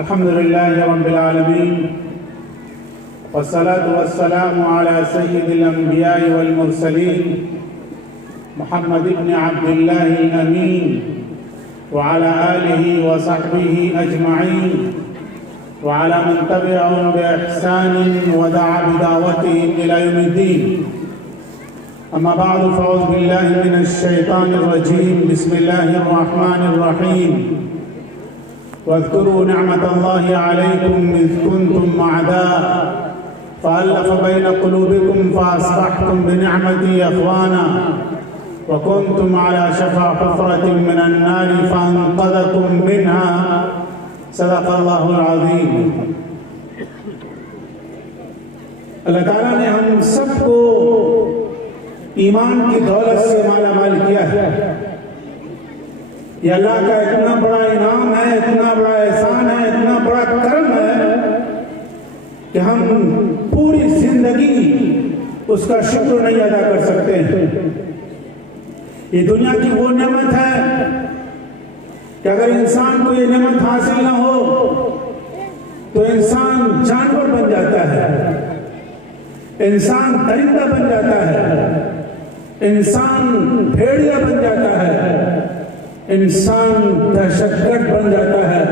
الحمد لله رب العالمين والصلاة والسلام على سيد الأنبياء والمرسلين محمد بن عبد الله الأمين وعلى آله وصحبه أجمعين وعلى من تبعهم بإحسان ودعا بدعوتهم إلى يوم الدين. أما بعد فأعوذ بالله من الشيطان الرجيم. بسم الله الرحمن الرحيم. واذكروا نعمة الله عليكم إذ كنتم أعداء فألف بين قلوبكم فأصبحتم بنعمتي إخوانا وكنتم على شفا حفرة من النار فأنقذكم منها. صدق اللہ العظیم. اللہ تعالیٰ نے ہم سب کو ایمان کی دولت سے مالا مال کیا ہے. یہ اللہ کا اتنا بڑا انعام ہے، اتنا بڑا احسان ہے، اتنا بڑا کرم ہے کہ ہم پوری زندگی اس کا شکر نہیں ادا کر سکتے ہیں. یہ دنیا کی وہ نعمت ہے کہ اگر انسان کو یہ نعمت حاصل نہ ہو تو انسان جانور بن جاتا ہے، انسان درندہ بن جاتا ہے، انسان بھیڑیا بن جاتا ہے، انسان دہشت گرد بن جاتا ہے،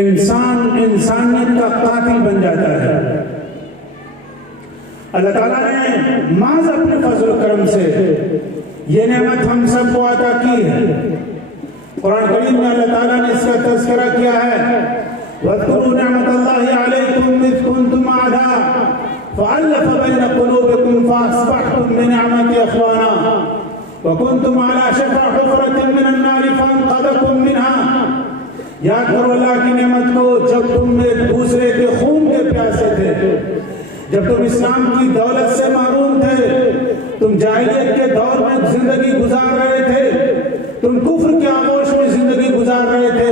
انسان انسانیت کا قاتل بن جاتا ہے. اللہ تعالیٰ نے محض اپنے فضل و کرم سے یہ نعمت ہم سب کو عطا کی ہے. قرآن کریم میں اللہ تعالیٰ نے اس کا تذکرہ کیا ہے. وَاذْكُرُوا نِعْمَةَ اللَّهِ عَلَيْكُمْ إِذْ كُنْتُمْ أَعْدَاءً فَأَلَّفَ بَيْنَ قُلُوبِكُمْ فَأَصْبَحْتُمْ بِنِعْمَتِهِ إِخْوَانًا وَكُنْتُمْ عَلَى شَفَا حُفْرَةٍ مِّنَ النَّارِ فَأَنقَذَكُم مِّنْهَا. یاد کرو اللہ کی نعمت کو جب تم ایک دوسرے کے خون کے پیاسے تھے، جب تم اسلام کی دولت سے محروم تھے، تم جاہلیت کے دور میں زندگی گزار رہے تھے، تم کفر کے آغوش میں زندگی گزار رہے تھے،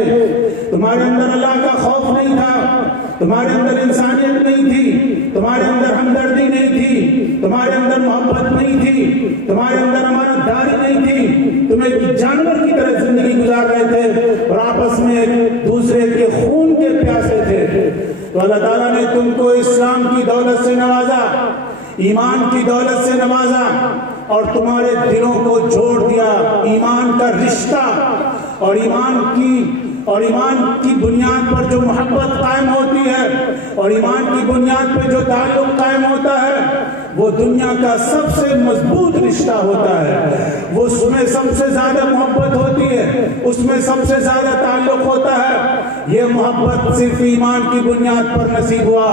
تمہارے اندر اللہ کا خوف نہیں تھا، تمہارے اندر انسانیت نہیں تھی، تمہارے اندر ہمدردی نہیں تھی، تمہارے اندر محبت نہیں تھی، تمہارے اندر امانت داری نہیں تھی، تم ایک جانور کی طرح زندگی گزار رہے تھے اور آپس میں ایک دوسرے کے خون کے پیاسے تھے. تو اللہ تعالیٰ نے تم کو اسلام کی دولت سے نوازا، ایمان کی دولت سے نوازا اور تمہارے دلوں کو جوڑ دیا. ایمان کا رشتہ اور ایمان کی بنیاد پر جو محبت قائم ہوتی ہے اور ایمان کی بنیاد پر جو تعلق قائم ہوتا ہے وہ دنیا کا سب سے مضبوط رشتہ ہوتا ہے. وہ اس میں سب سے زیادہ محبت ہوتی ہے، اس میں سب سے زیادہ تعلق ہوتا ہے. یہ محبت صرف ایمان کی بنیاد پر نصیب ہوا.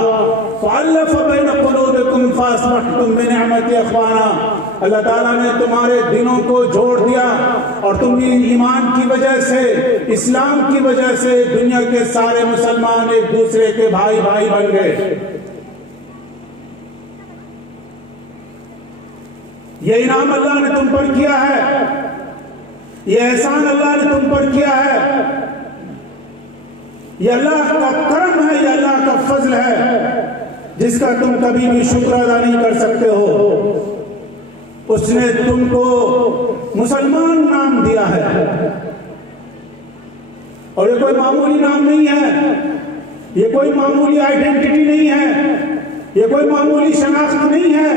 فَأَلَّفَ بَيْنَ قُلُوبِكُمْ فَأَصْبَحْتُمْ بِنِعْمَتِهِ إِخْوَانًا. اللہ تعالیٰ نے تمہارے دلوں کو جوڑ دیا اور تم ایمان کی وجہ سے، اسلام کی وجہ سے دنیا کے سارے مسلمان ایک دوسرے کے بھائی بھائی بن گئے. یہ انعام اللہ نے تم پر کیا ہے، یہ احسان اللہ نے تم پر کیا ہے، یہ اللہ کا کرم ہے، یہ اللہ کا فضل ہے جس کا تم کبھی بھی شکر ادا نہیں کر سکتے ہو. اس نے تم کو مسلمان نام دیا ہے اور یہ کوئی معمولی نام نہیں ہے، یہ کوئی معمولی آئیڈینٹی نہیں ہے، یہ کوئی معمولی شناخت نہیں ہے.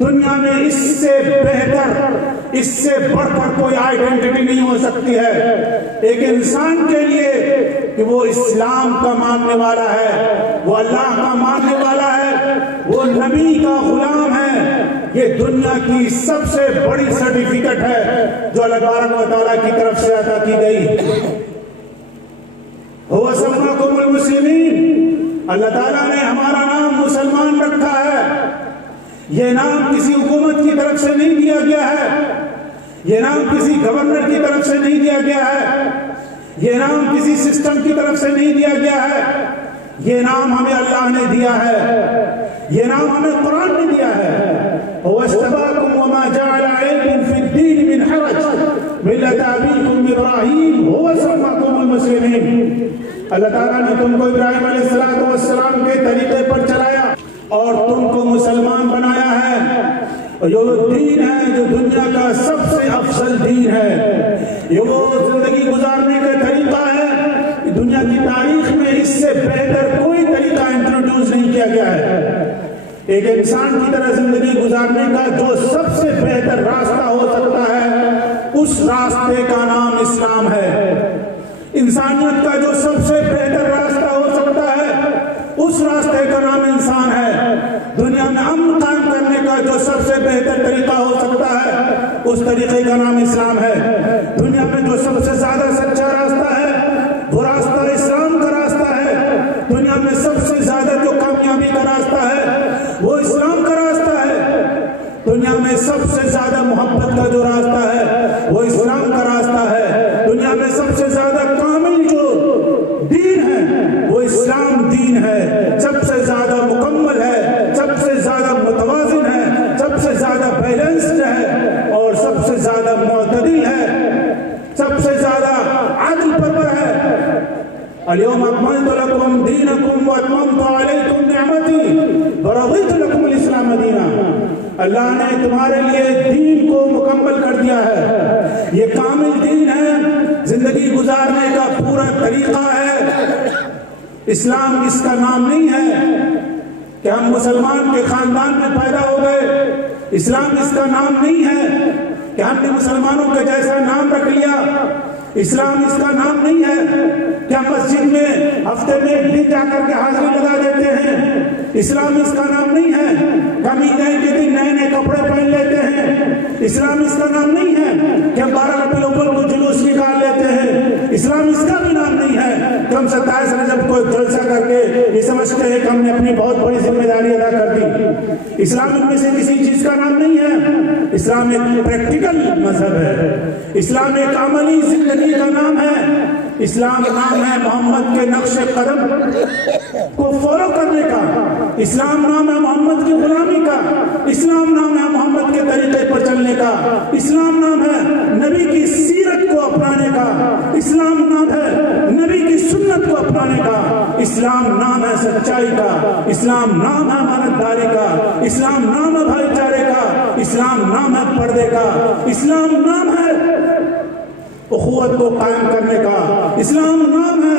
دنیا میں اس سے بہتر، اس سے بڑھ کر کوئی آئیڈینٹی نہیں ہو سکتی ہے ایک انسان کے لیے کہ وہ اسلام کا ماننے والا ہے، وہ اللہ کا ماننے والا ہے، وہ نبی کا غلام ہے. یہ دنیا کی سب سے بڑی سرٹیفکیٹ ہے جو اللہ تبارک و تعالیٰ کی طرف سے عطا کی گئی. هو سماکم المسلمین. اللہ تعالیٰ نے ہمارا نام مسلمان رکھا ہے. یہ نام کسی حکومت کی طرف سے نہیں دیا گیا ہے، یہ نام کسی گورنر کی طرف سے نہیں دیا گیا ہے، یہ نام کسی سسٹم کی طرف سے نہیں دیا گیا ہے. یہ نام ہمیں اللہ نے دیا ہے، یہ نام ہمیں قرآن نے دیا ہے. هو اجتباكم وما جعل عليكم في الدين من حرج ملة أبيكم إبراهيم هو سماكم المسلمين. اللہ تعالیٰ نے تم کو ابراہیم علیہ السلام کے طریقے پر چلایا اور تم کو مسلمان بنایا ہے. یہ دین ہے جو دنیا کا سب سے افضل دین ہے. یہ وہ زندگی گزارنے کا طریقہ ہے دنیا کی تاریخ میں اس سے بہتر کوئی طریقہ انٹروڈیوس نہیں کیا گیا ہے۔ ایک انسان کی طرح زندگی گزارنے کا جو سب سے بہتر راستہ ہو سکتا ہے، اس راستے کا نام اسلام ہے۔ انسانیت کا جو سب سے بہتر راستہ ہو سکتا ہے، اس راستے کا نام انسان ہے۔ دنیا میں امن قائم کرنے کا جو سب سے بہتر طریقہ ہو سکتا ہے، اس طریقے کا نام اسلام ہے۔ دنیا میں جو سب سے زیادہ سچا راستہ ہے، وہ راستہ اسلام کا راستہ ہے۔ دنیا میں سب سے زیادہ جو کامیابی کا راستہ ہے، وہ اسلام کا راستہ ہے۔ دنیا میں سب سے زیادہ محبت کا جو راستہ ہے، وہ اسلام کا راستہ ہے۔ دنیا میں سب سے زیادہ کامل جو دین ہے، وہ اسلام دین ہے۔ سب سے زیادہ مکمل ہے، سب سے زیادہ متوازن ہے، سب سے زیادہ بیلنسڈ ہے، اور سب سے زیادہ معتدل ہے، سب سے زیادہ عدل پر ہے۔ اليوم اکملت لکم دینکم واتممت علیکم نعمتی ورضیت لکم الاسلام دینا۔ اللہ نے تمہارے لیے دین کو مکمل کر دیا ہے۔ یہ کامل دین ہے، زندگی گزارنے کا پورا طریقہ ہے۔ اسلام اس کا نام نہیں ہے کہ ہم مسلمان کے خاندان میں پیدا ہو گئے۔ اسلام اس کا نام نہیں ہے کہ ہم نے مسلمانوں کے جیسا نام رکھ لیا۔ اسلام اس کا نام نہیں ہے کہ ہم مسجد میں ہفتے میں ایک دن جا کر کے حاضری لگا دیتے ہیں۔ اسلام اس کا نام نہیں ہے کہ ہم عید کے دن نئے نئے کپڑے پہن لیتے ہیں۔ اسلام اس کا نام نہیں ہے کہ ہم 12 ربیع الاول کو جلوس نکال لیتے ہیں۔ اسلام اس کا بھی نام نہیں ہے کہ ہم 27 رجب کو جلسہ کر کے یہ سمجھتے ہیں کہ ہم نے اپنی بہت بڑی ذمہ داری ادا کر دی۔ اسلام ان میں سے کسی چیز کا نام نہیں ہے۔ اسلام ایک پریکٹیکل مذہب ہے۔ اسلام ایک عملی زندگی کا نام ہے۔ اسلام نام ہے محمد کے نقش قدم کو فالو کرنے کا۔ اسلام نام ہے محمد کی غلامی کا۔ اسلام نام ہے محمد کے طریقے پر چلنے کا۔ اسلام نام ہے نبی کی سیرت کو اپنانے کا۔ اسلام نام ہے نبی کی سنت کو اپنانے کا۔ اسلام نام ہے سچائی کا۔ اسلام نام ہے امانتداری کا۔ اسلام نام ہے بھائی چارے کا۔ اسلام نام ہے پردے کا۔ اسلام نام ہے اخوت کو قائم کرنے کا۔ اسلام نام ہے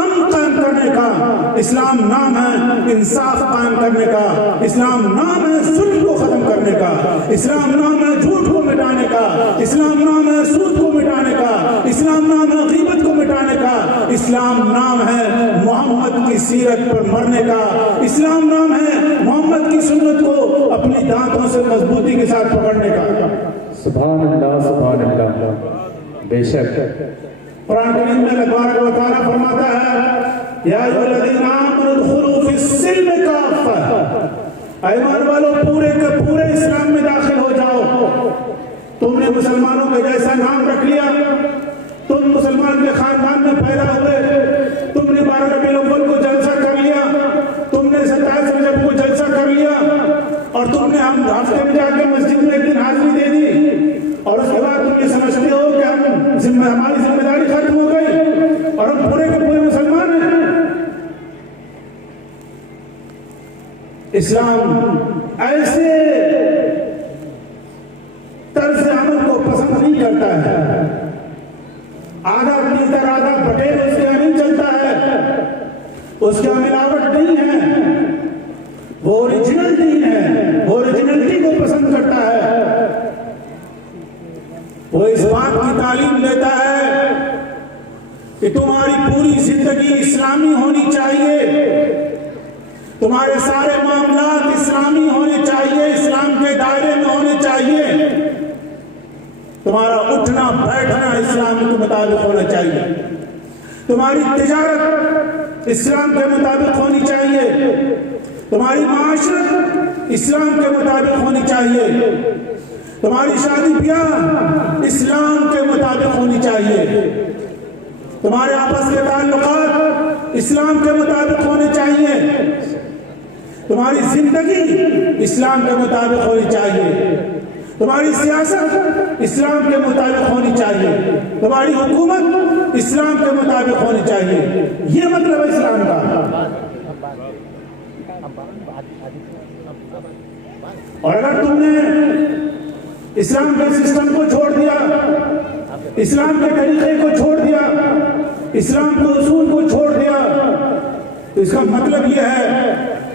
امن قائم کرنے کا۔ اسلام نام ہے انصاف قائم کرنے کا۔ اسلام نام ہے ظلم کو ختم کرنے کا۔ اسلام نام ہے جھوٹ کو مٹانے کا۔ اسلام نام ہے سود کو مٹانے کا۔ اسلام نام ہے غیبت کو مٹانے کا۔ اسلام نام ہے محمد کی سیرت پر مرنے کا۔ اسلام نام ہے محمد کی سنت کو اپنی دانتوں سے مضبوطی کے ساتھ پکڑنے کا۔ سبحان اللہ، سبحان اللہ۔ بے شک قرآن کریم میں اللہ تبارک و تعالیٰ فرماتا ہے، یا ایھا الذین آمنوا ادخلوا فی السلم کافۃ، ایمان والو پورے کے پورے اسلام میں داخل ہو جاؤ۔ تم نے مسلمانوں کا جیسا نام رکھ لیا، تم مسلمان کے خاندان میں پیدا ہوئے، تم نے 12 ربیع الاول کو جلسہ کر لیا، تم نے 27 رجب کو جلسہ کر لیا، اور تم نے ہم ہفتے میں جا کے مسجد میں ایک دن حاضری دے دی، اور اس کے بعد تم یہ سمجھتے ہو کہ ہماری ذمہ داری ختم ہو گئی اور ہم پورے کے پورے مسلمان ہیں۔ اسلام ایسے طرز عمل کو پسند نہیں کرتا ہے۔ آدھا پیتر آدھا بٹیر اس کے نہیں چلتا ہے، اس کا ملاوٹ نہیں ہے، وہ اوریجنل دین ہے، وہ اوریجنلٹی کو پسند کرتا ہے۔ وہ اس بات کی تعلیم دیتا ہے کہ تمہاری پوری زندگی اسلامی ہونی چاہیے، تمہارے سارے معاملات اسلامی ہونے چاہیے، اسلام کے دائرے میں ہونے چاہیے، تمہارا اٹھنا بیٹھنا اسلام کے مطابق ہونا چاہیے، تمہاری تجارت اسلام کے مطابق ہونی چاہیے، تمہاری معاشرت اسلام کے مطابق ہونی چاہیے، تمہاری شادی بیاہ اسلام کے مطابق ہونی چاہیے، تمہارے آپس کے تعلقات اسلام کے مطابق ہونے چاہیے، تمہاری زندگی اسلام کے مطابق ہونی چاہیے، تمہاری سیاست اسلام کے مطابق ہونی چاہیے، تمہاری حکومت اسلام کے مطابق ہونی چاہیے۔ یہ مطلب ہے اسلام کا۔ اور اگر تم نے اسلام کے سسٹم کو چھوڑ دیا، اسلام کے طریقے کو چھوڑ دیا، اسلام کے اصول کو چھوڑ دیا، تو اس کا مطلب یہ ہے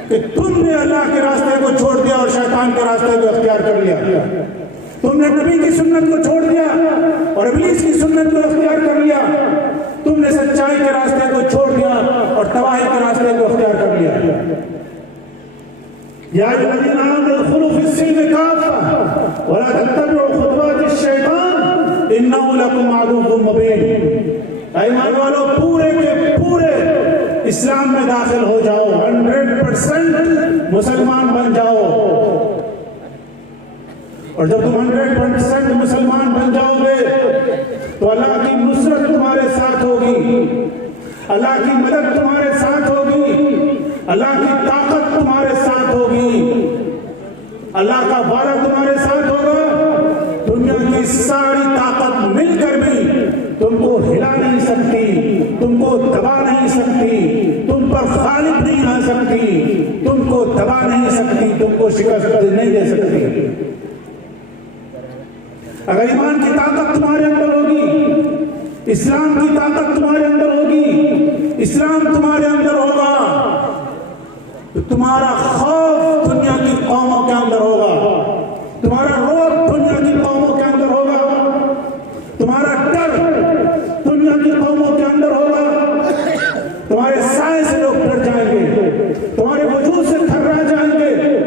کہ تم نے اللہ کے راستے کو چھوڑ دیا اور شیطان کے راستے کو اختیار کر لیا. تم نے نبی کی سنت کو چھوڑ دیا اور ابلیس کی سنت کو اختیار کر لیا. تم نے سچائی کے راستے کو چھوڑ دیا اور تباہی کے راستے کو اختیار کر لیا. یا ایھا الذین آمنوا ادخلوا فی السلم کافۃ ولا تتبعوا خطوات الشیطان انہ لکم عدو مبین. اے ایمان والو، پورے کے پورے اسلام میں داخل ہو جاؤ، 100% مسلمان بن جاؤ. اور جب تم 100% مسلمان بن جاؤ گے تو اللہ کی نصرت تمہارے ساتھ ہوگی، اللہ کی مدد تمہارے ساتھ ہوگی، اللہ کی طاقت تمہارے ساتھ ہوگی، اللہ کا وعدہ تمہارے ساتھ ہوگا. دنیا کی ساری طاقت مل کر بھی تم کو ہلا نہیں سکتی، تم کو دبا نہیں سکتی، تم پر غالب نہیں آ سکتی، تم کو دبا نہیں سکتی، تم کو شکست نہیں دے سکتی. اگر ایمان کی طاقت تمہارے اندر ہوگی، اسلام کی طاقت تمہارے اندر ہوگی، اسلام تمہارے اندر ہوگا، تو تمہارا خوف دنیا کی قوموں کے اندر ہوگا، تمہارا رعب دنیا کی قوموں کے اندر ہوگا، تمہارا ڈر دنیا کی قوموں کے اندر ہوگا. تمہارے سائے سے لوگ ڈر جائیں گے، تمہارے وجود سے تھرا جائیں گے،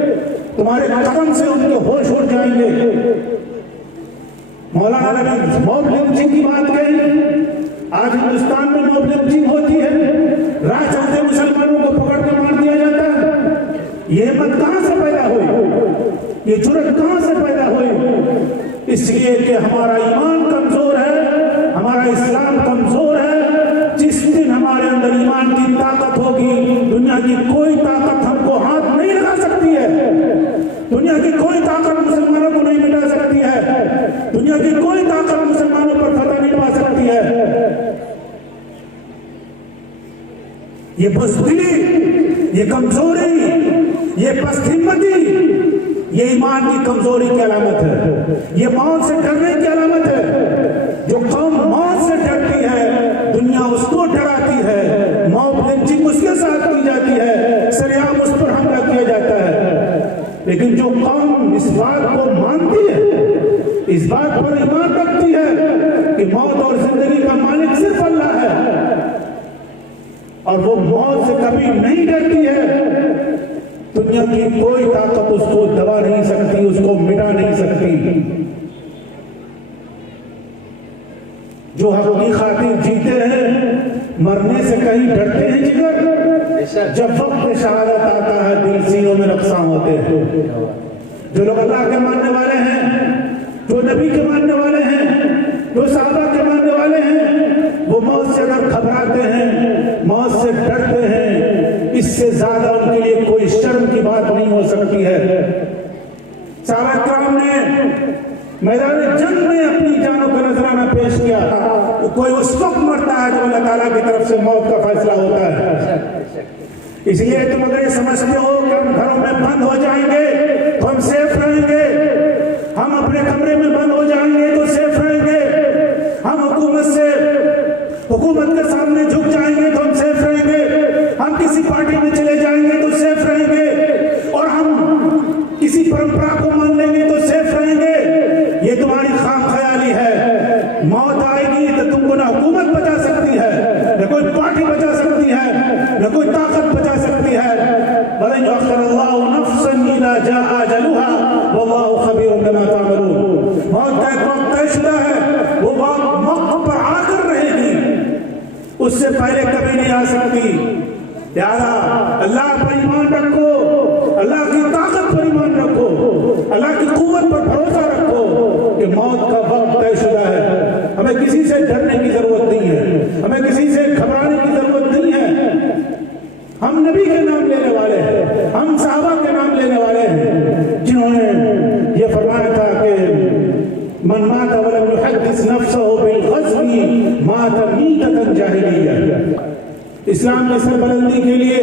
تمہارے قدم سے ان کے ہوش اڑ جائیں گے. مولانا نے موب لنچنگ کی بات کہی. آج ہندوستان میں موب لنچنگ ہوتی ہے، راہ چلتے مسلمانوں کو پکڑ کے مار دیا جاتا ہے. یہ ہمت کہاں سے پیدا ہوئی؟ یہ جرأت کہاں سے پیدا ہوئی؟ اس لیے کہ ہمارا ایمان کمزور ہے، ہمارا اسلام کمزور ہے. جس دن ہمارے اندر ایمان کی طاقت ہوگی، دنیا کی کوئی طاقت ہم کو ہاتھ نہیں لگا سکتی ہے. دنیا کی کوئی طاقت مسلمانوں کو نہیں مٹا سکتی ہے، دنیا کی کوئی طاقت مسلمانوں پر فتح نہیں پا سکتی ہے. یہ بزدلی، یہ کمزوری، یہ پست ہمتی، یہ ایمان کی کمزوری کی علامت ہے، یہ موت سے ڈرنے کی علامت ہے. جو قوم موت سے ڈرتی ہے، دنیا اس کو ڈراتی ہے، موت لنچنگ اس کے ساتھ کی جاتی ہے، سریعام اس پر حملہ کیا جاتا ہے. لیکن جو قوم اس بات کو مانتی ہے، اس بات پر ایمان رکھتی ہے کہ موت اور زندگی کا مالک صرف اللہ ہے اور وہ موت سے کبھی نہیں ڈرتی ہے، دنیا کی کوئی طاقت اس کو دبا نہیں سکتی، اس کو مٹا نہیں سکتی. جو حق کی خاطر جیتے ہیں، مرنے سے کہیں ڈرتے ہیں جگر. جب وقت شہادت آتا ہے دل سینوں میں رقصاں ہوتے ہیں. جو لوگ اللہ کے ماننے والے ہیں، جو نبی کے ماننے والے ہیں، جو صحابہ کے ماننے والے ہیں، وہ موت سے اگر گھبراتے ہیں، موت سے ڈرتے ہیں، اس سے زیادہ ان کے لیے کوئی شرم کی بات نہیں ہو سکتی ہے. صحابہ کرام نے میدان جنگ میں اپنی جانوں کا نذرانہ پیش کیا. کوئی اس وقت مرتا ہے جب اللہ تعالیٰ کی طرف سے موت کا فیصلہ ہوتا ہے. اس لیے تم اگر یہ سمجھتے ہو کہ ہم گھروں میں بند ہو جائیں گے تو ہم سیف رہیں گے، ہم اپنے کمرے میں بند ہو جائیں گے تو سیف رہیں گے، ہم حکومت کے سامنے جھک جائیں گے تو ہم سیف رہیں گے، ہم کسی پارٹی میں چلے جائیں گے تو سیف رہیں گے، اور ہم کسی پرمپرا کو مان لیں گے تو سیف رہیں گے، یہ تمہاری خام خیالی ہے. موت آئے گی تو تم کو نہ حکومت بچا سکتی ہے، نہ کوئی پارٹی بچا سکتی ہے، نہ کوئی طاقت بچا سکتی ہے. وَلَنْ يُؤَخِّرَ اللَّهُ نَفْسًا إِذَا جَاءَ أَجَلُهَا وَاللَّهُ خَبِيرٌ بِمَا تَعْمَلُونَ. موت کا ایک وقت طے شدہ ہے، وہ وقت پر آ کر رہے گی، اس سے پہلے کبھی نہیں آ سکتی. لہذا اللہ پر ایمان رکھو، اللہ کی طاقت پر ایمان رکھو، اللہ کی قوت پر بھروسہ رکھو کہ موت کا وقت طے شدہ ہے. ہمیں کسی سے ڈرنے کی ضرورت نہیں ہے، ہمیں کسی سے گھبرانے کی ضرورت نہیں ہے. ہم نبی کے نام لینے والے ہیں، ہم صحابہ کے نام لینے والے ہیں، جنہوں نے یہ فرمایا تھا کہ من مات ولم يحدث نفسه بالغزو مات میتۃ جاہلیہ. اسلام کی سربلندی کے لیے،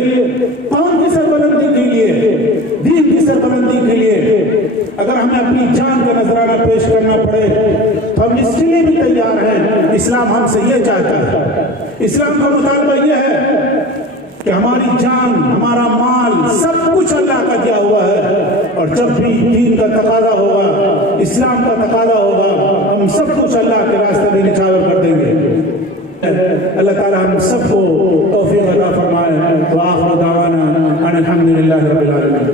قوم کی سربلندی کے لیے، دین کی سربلندی کے لیے اگر ہمیں اپنی جان کا نذرانہ پیش کرنا پڑے تو ہم اس کے لیے بھی تیار ہیں. اسلام ہم سے یہ چاہتا ہے. اسلام کا مطالبہ یہ ہے کہ ہماری جان، ہمارا مال، سب کچھ اللہ کا دیا ہوا ہے، اور جب بھی دین کا تقاضا ہوگا، اسلام کا تقاضا ہوگا، ہم سب کچھ اللہ کے راستے میں نچھاور کر دیں گے. اللہ تعالی ہم سب کو